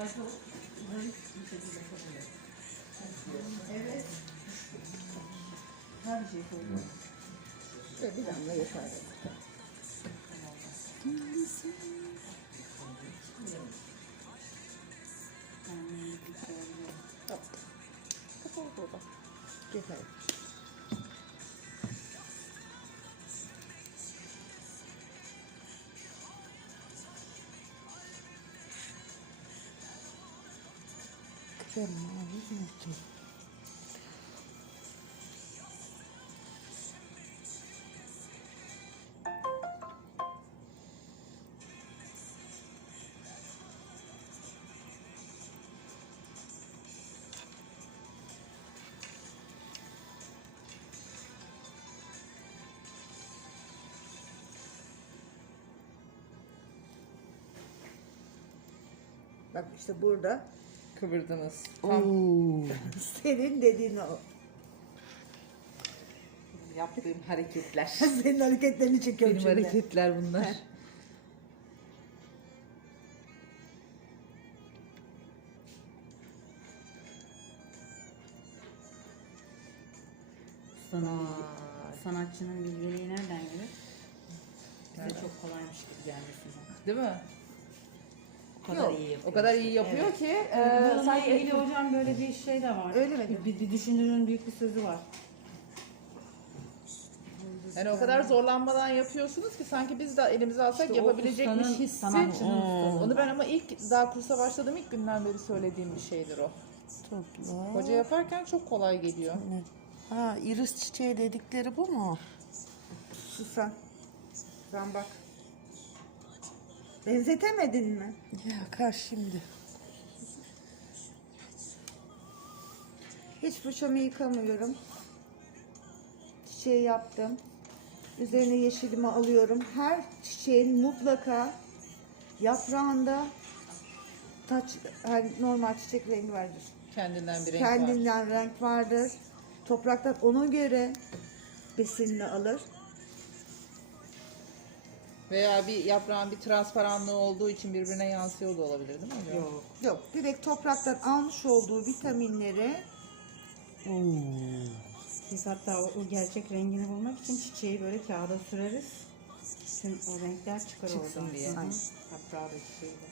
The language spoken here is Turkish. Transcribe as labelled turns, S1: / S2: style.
S1: Evet. Her şey koyuyor. Bir damla yeter. Kapalı burada. Yeter. Krem mavi mi? Bak işte burada.
S2: Kıvırdınız.
S1: Senin dediğin o.
S2: Yaptığım hareketler.
S1: Senin hareketlerini çekiyorum
S2: Benim
S1: şimdi.
S2: hareketler bunlar.
S3: Sanatçının bilgeliği nereden gelir? Bize çok kolaymış gibi gelmesine.
S2: Değil mi?
S3: O kadar iyi yapıyor.
S2: O kadar iyi yapıyor ki
S3: Bununla
S2: sanki
S3: ilgili hocam böyle bir şey de var.
S1: Öyle mi?
S3: Bir düşünürün büyük bir sözü var.
S2: yani o kadar zorlanmadan yapıyorsunuz ki sanki biz de elimize alsak
S3: İşte o
S2: yapabilecekmiş
S3: ustanın,
S2: hissi.
S3: sanatçının ustalığı.
S2: Onu ben ama ilk daha kursa başladığım ilk günden beri söylediğim bir şeydir o.
S1: Topla.
S2: Hoca yaparken çok kolay geliyor.
S1: Ha, iris çiçeği dedikleri bu mu? Susan. Sen bak. Benzetemedin mi? Yakar şimdi. Hiç fırçamı yıkamıyorum. Çiçeği yaptım. Üzerine yeşilimi alıyorum. Her çiçeğin mutlaka yaprağında yani normal çiçek rengi vardır.
S2: Kendinden bir renk var.
S1: Kendinden renk vardır. Topraktan ona göre besinini alır.
S2: Veya bir yaprağın bir transparanlığı olduğu için birbirine yansıyor da olabilir değil mi hocam?
S3: Yok.
S1: Yok, direkt topraktan almış olduğu vitaminleri
S3: Biz hatta o gerçek rengini bulmak için çiçeği böyle kağıda süreriz. Tüm o renkler çıkar
S2: Çıksın
S3: oradan.
S2: diye.
S3: Hı hı. Yaprağı da çiçeği de.